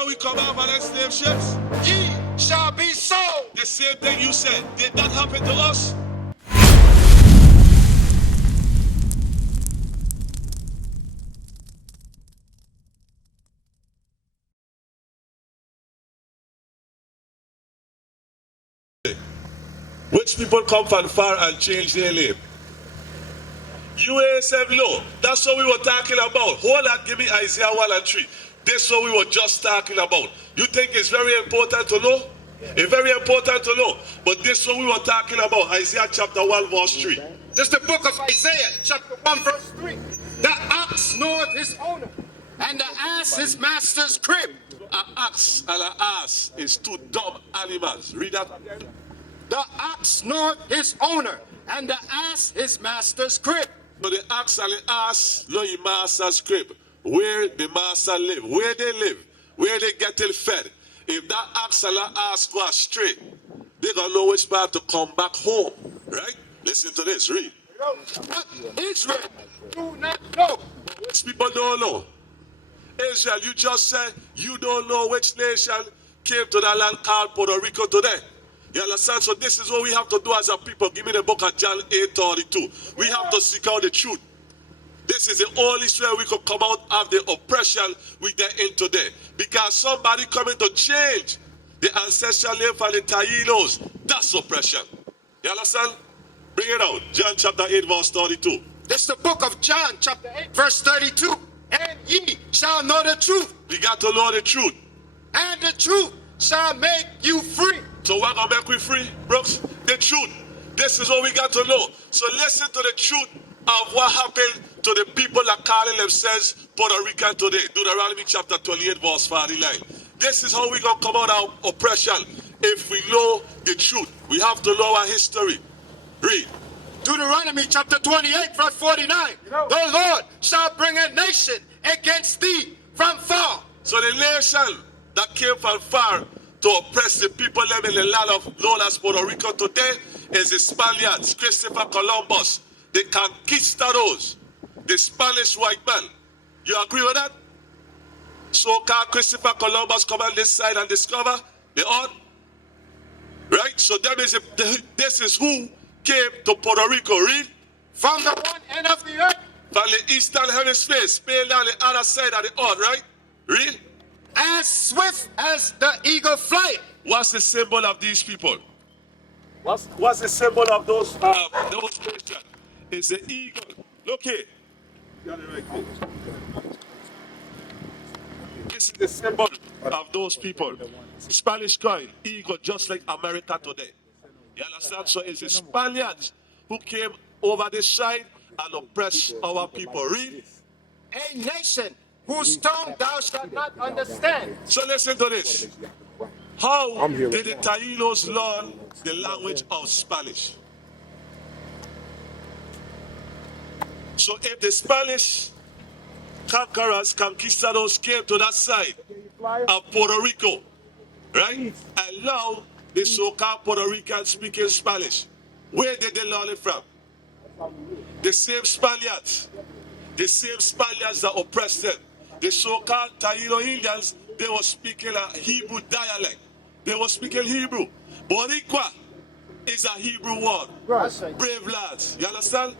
when we come out on slave ships? Ye shall be sold. The same thing you said. Did that happen to us? Which people come from far and change their name? UASF law. That's what we were talking about. Hold on, give me Isaiah 1 and 3. This is what we were just talking about. You think it's very important to know? It's very important to know. But this is what we were talking about. Isaiah chapter 1 verse 3. This is the book of Isaiah, chapter 1, verse 3. The ox knoweth his owner, and the ass his master's crib. An ox and an ass is two dumb animals. Read that. The ox knoweth his owner, and the ass his master's crib. So the ox and the ass know your master's crib. Where the master live, where they live, where they get fed. If that ox and that ass go astray, they're going to know which part to come back home. Right? Listen to this, read. But Israel do not know. Which people don't know. Israel, you just said you don't know which nation came to that land called Puerto Rico today. You understand? So this is what we have to do as a people. Give me the book of John 8:32. We have to seek out the truth. This is the only way we could come out of the oppression we are in today. Because somebody coming to change the ancestral name for the Taínos. That's oppression. You understand? Bring it out. John chapter 8 verse 32. This is the book of John, chapter 8, verse 32. And ye shall know the truth. We got to know the truth. And the truth shall make you free. So what gonna make we free, Brooks? The truth. This is what we got to know. So listen to the truth of what happened to the people that calling themselves Puerto Rican today. Deuteronomy chapter 28 verse 49. This is how we gonna come out of oppression. If we know the truth, we have to know our history. Read. Deuteronomy chapter 28 verse 49. The Lord shall bring a nation against thee from far. So the nation that came from far to oppress the people living in the land of known as Puerto Rico today is the Spaniards, Christopher Columbus, the conquistadors, the Spanish white man. You agree with that? So-called Christopher Columbus come on this side and discover the earth. Right? So this is who came to Puerto Rico. Read. From the one end of the earth. From the eastern hemisphere, Spain down the other side of the earth, right? Read. As swift as the eagle flight. What's the symbol of these people? What's the symbol of those nations? It's the eagle. Look here. Got it right there. This is the symbol of those people. Spanish coin, eagle, just like America today. You understand? So it's the Spaniards who came over this side and oppressed our people. Read. A nation whose tongue thou shalt not understand. So listen to this. How did the Taínos learn the language of Spanish? So if the Spanish conquerors, conquistadors came to that side of Puerto Rico, right? And now the so-called Puerto Ricans speaking Spanish. Where did they learn it from? The same Spaniards. The same Spaniards that oppressed them. The so-called Taíno Indians, they were speaking a Hebrew dialect. They were speaking Hebrew. Boricua is a Hebrew word. Brave lads. You understand?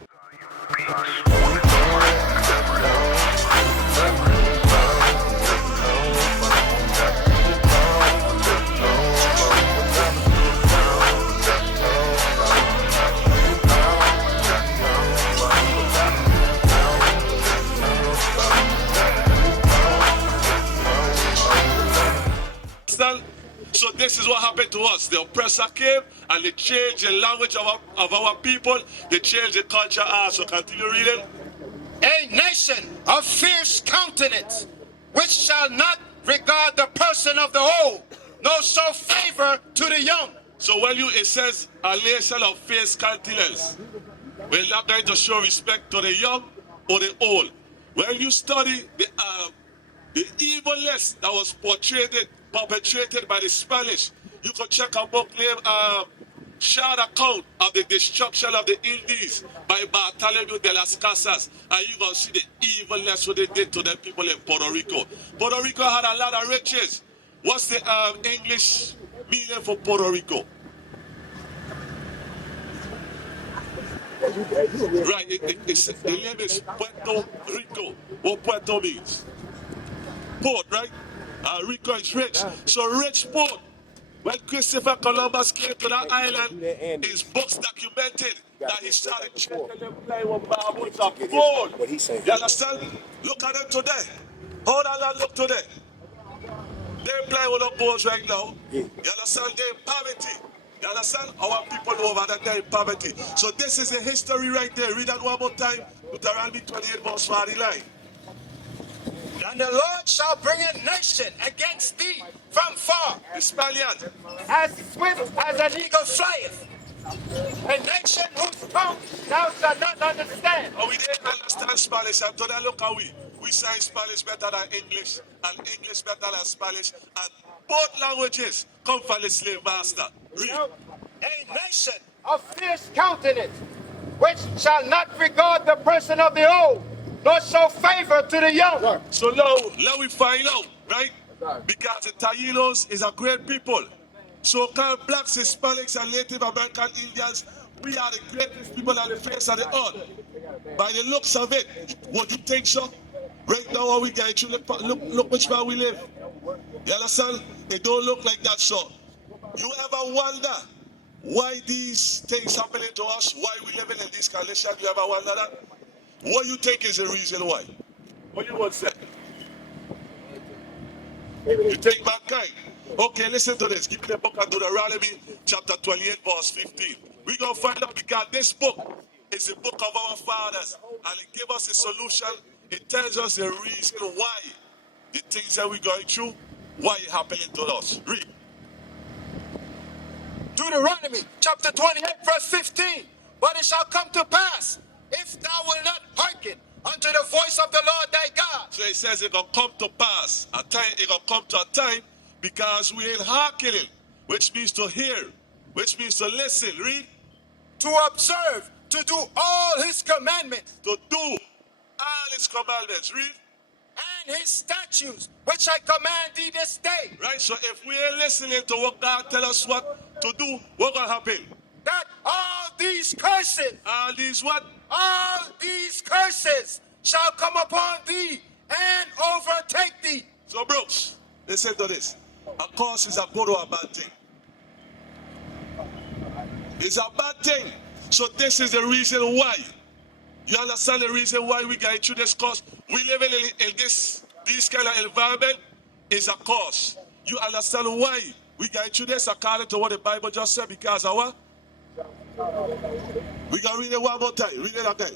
So this is what happened to us. The oppressor came and they changed the language of our people. They changed the culture. So continue reading. A nation of fierce countenance, which shall not regard the person of the old, nor show favor to the young. So when it says a nation of fierce countenance, we're not going to show respect to the young or the old. When you study the evilness that was perpetrated by the Spanish, you can check a book named Short Account of the Destruction of the Indies by Bartholomew de las Casas, and you're going to see the evilness what they did to the people in Puerto Rico. Puerto Rico had a lot of riches, What's the English meaning for Puerto Rico? Right, the name is Puerto Rico. What Puerto means? Port, right? Rico is rich. So rich port. When Christopher Columbus came to that island, his books documented that he started checking them play with marbles of gold. You understand? Look at them today. How that land look today? They play with the boats right now. You understand? They're in poverty. You understand? Our people over there, they're in poverty. So this is the history right there. Read that one more time. Deuteronomy 28 verse 49. And the Lord shall bring a nation against thee from far, The Spaniard. as swift as an eagle flieth. A nation whose tongue thou shalt not understand. Oh, we didn't understand Spanish. And today, look how we say Spanish better than English, and English better than Spanish, and both languages come from the slave master. Read. A nation of fierce countenance, which shall not regard the person of the old, nor show favor to the young. So now we find out, right? Because the Taínos is a great people. So called blacks, Hispanics, and Native American Indians, we are the greatest people on the face of the earth. By the looks of it, what you think so? Right now, what we get, look which way we live. You understand? It don't look like that, so. You ever wonder why these things happening to us? Why we living in this condition? You ever wonder that? What you think is the reason why? What you want to say? You think mankind? Okay, listen to this. Give me the book of Deuteronomy, chapter 28, verse 15. We're going to find out because this book is the book of our fathers, and it gives us a solution. It tells us the reason why the things that we're going through, why it happening to us. Read. Deuteronomy chapter 28 verse 15. But it shall come to pass, if thou wilt not hearken unto the voice of the Lord thy God. So it says it's going to come to pass. A time, it's going to come to a time because we ain't hearkening, which means to hear, which means to listen. Read. To observe, to do all his commandments. To do all his commandments. Read. And his statutes, which I command thee this day. Right, so if we ain't listening to what God tell us what to do, what's going to happen? That all these curses. All these what? All these curses shall come upon thee and overtake thee. So, Brooks, listen to this. A curse is a good or a bad thing. It's a bad thing. So this is the reason why. You understand the reason why we get through this curse? We live in this kind of environment is a curse. You understand why we get through this according to what the Bible just said? Because of what? We can read it one more time. Read it again.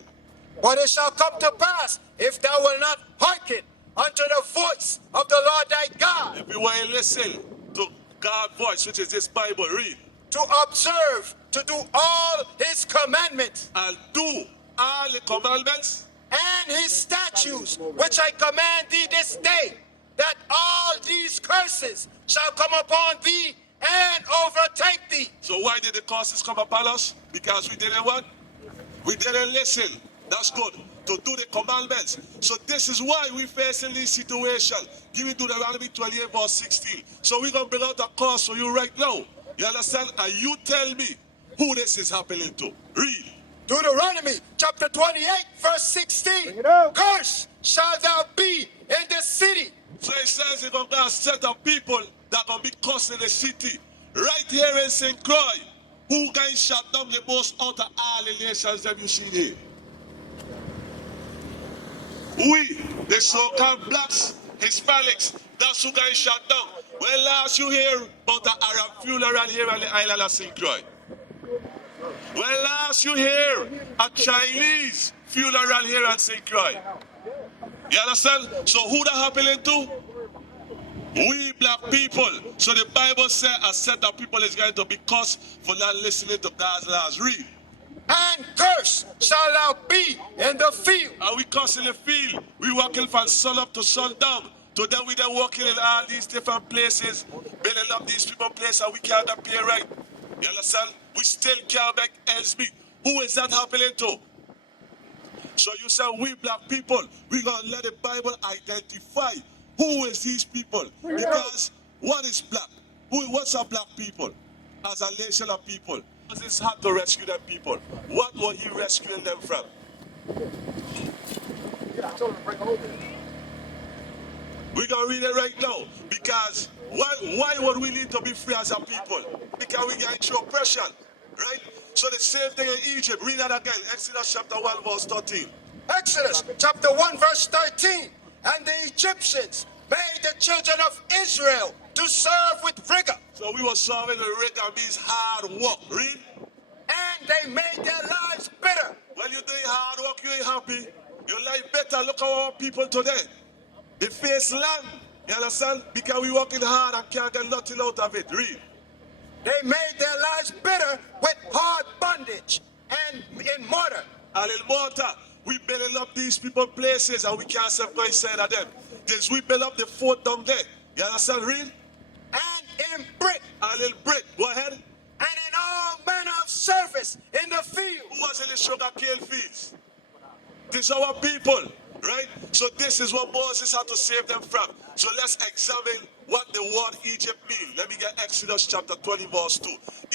But it shall come to pass, if thou wilt not hearken unto the voice of the Lord thy God. If we want to listen to God's voice, which is this Bible, read. To observe, to do all his commandments. And do all the commandments. And his statutes, which I command thee this day, that all these curses shall come upon thee and overtake thee. So why did the curses come upon us? Because we didn't what? We didn't listen. That's good. To do the commandments. So this is why we facing this situation. Give it to Deuteronomy 28 verse 16. So we're going to bring out a curse for you right now. You understand? And you tell me who this is happening to. Read. Deuteronomy chapter 28 verse 16. Cursed shall thou be in the city. So it says it's going to set up people that are going to be cursed in the city. Right here in St. Croix. Who can shut down the most out of all the nations that you see here? We, the so-called blacks, Hispanics, that's who can shut down. When last you hear about the Arab funeral here on the island of St. Croix? When last you hear a Chinese funeral here on St. Croix? You understand? So who that happening to? We black people. So the Bible says a set of people is going to be cursed for not listening to God's laws. Read. And cursed shall thou be in the field. Are we cursed in the field? We working from sun up to sundown. Today we then working in all these different places, building up these people places and we can't appear right. You understand? We still can't make ends meet. Who is that happening to? So you say we black people, we gonna let the Bible identify who is these people. Because What is black? What's a black people? As a nation of people. It's hard to rescue them people. What were he rescuing them from? We're going to read it right now. Because why would we need to be free as a people? Because we get into oppression. Right? So the same thing in Egypt. Read that again. Exodus chapter 1 verse 13. Exodus chapter 1 verse 13. And the Egyptians made the children of Israel to serve with rigor. So we were serving with rigor means hard work. Read. And they made their lives bitter. When you're doing hard work, you ain't happy. Your life better. Look at our people today. They face land. You understand? Because we working hard and can't get nothing out of it. Read. They made their lives bitter with hard bondage and in mortar. And in mortar, we building up these people places and we can't survive inside of them. This we build up the fort down there. You understand? Read. And in brick. And in brick. Go ahead. And in all manner of service in the field. Who was in the sugar cane fields? These are our people, right? So this is what Moses had to save them from. So let's examine what the word Egypt means. Let me get Exodus chapter 20 verse 2.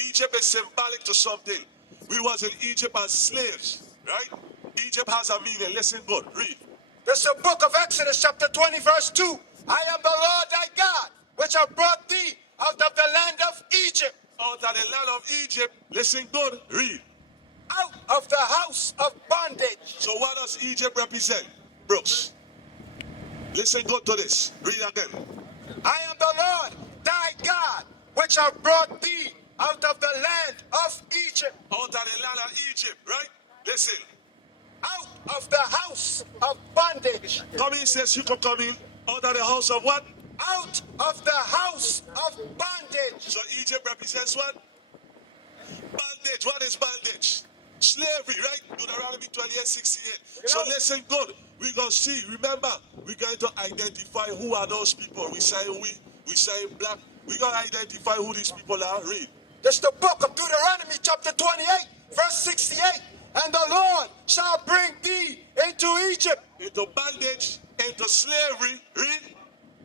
Egypt is symbolic to something. We was in Egypt as slaves, right? Egypt has a meaning. Listen good. Read. This is the book of Exodus chapter 20 verse 2. I am the Lord thy God, which have brought thee out of the land of Egypt. Out of the land of Egypt. Listen good. Read. Out of the house of bondage. So what does Egypt represent, Brooks? Listen good to this. Read again. I am the Lord thy God, which have brought thee out of the land of Egypt. Out of the land of Egypt, right? Listen. Out of the house of bondage. Come in, says you can come in. Out of the house of what? Out of the house of bondage. So Egypt represents what? Bondage. What is bondage? Slavery, right? Deuteronomy 28:68. So listen good. We're going to see. Remember, we're going to identify who are those people. We say we say black. We're going to identify who these people are. Read. This is the book of Deuteronomy chapter 28 verse 68. And the Lord shall bring thee into Egypt. Into bondage, into slavery. Read.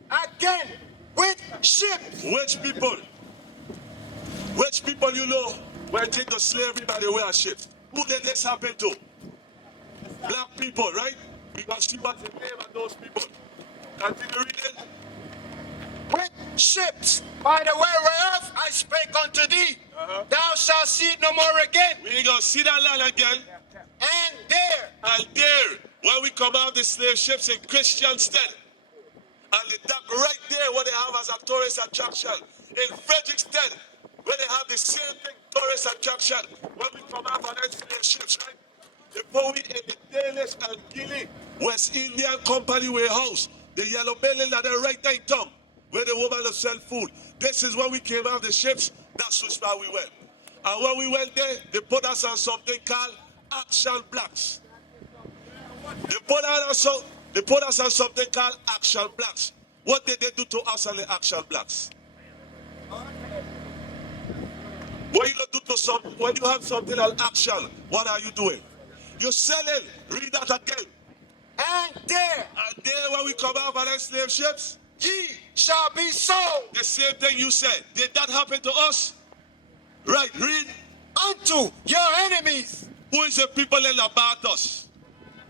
Again with ships. Which people? Which people you know went into slavery by the way of ships? Who did this happen to? Black people, right? We got to see what's the name of those people. Continue reading. With ships, by the way whereof I spake unto thee, thou shalt see it no more again. We ain't gonna see that land again. And there, when we come out the slave ships in Christian stead, and the dock right there, what they have as a tourist attraction in Frederickstead, where they have the same thing, tourist attraction, when we come out on slave ships, right? The Bowie in the Danish and Guinea, West Indian Company warehouse, the yellow building that they right there in town, where the woman will sell food. This is when we came out of the ships. That's which far we went. And when we went there, they put us on something called Action Blacks. They put us on something called Action Blacks. What did they do to us on the Action Blacks? What you do to some when you have something called action? What are you doing? You're selling. Read that again. and there when we come out of slave ships, ye shall be sold. the same thing you said. Did that happen to us? Right, read. Unto your enemies. Who is the people in about us?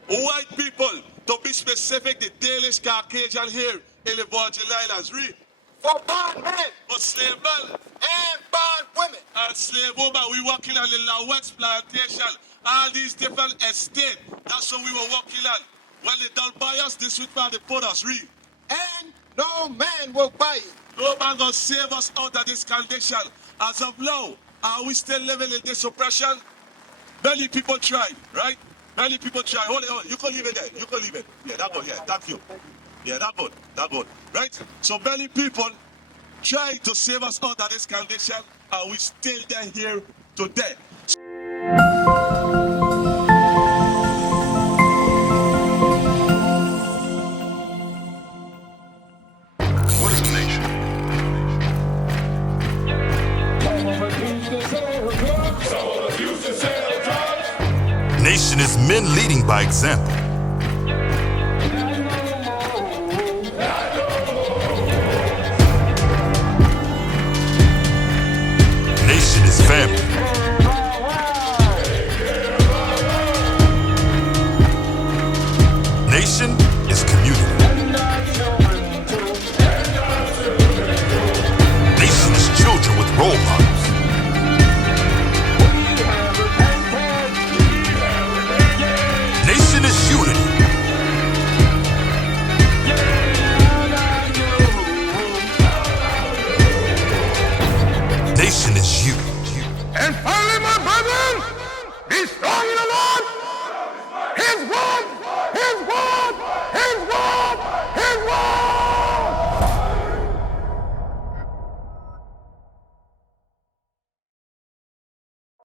White people. To be specific, the Danish Caucasian here in the Virgin Islands. Read. For bondmen But slave men and bondwomen. and slave women, we working on the La West plantation. All these different estates. That's what we were working on. When they don't buy us, this is where they put us. Read. And no man will buy it. No man gonna save us out of this condition. As of now, are we still living in this oppression? Many people try, right? Many people try. Hold it. You can leave it there. You can leave it. Yeah, that good. Yeah, thank you. Yeah, that good. That good. Right? So many people try to save us out of this condition, and we still there here today. What is a nation? Nation is men leading by example. strong in the Lord, his word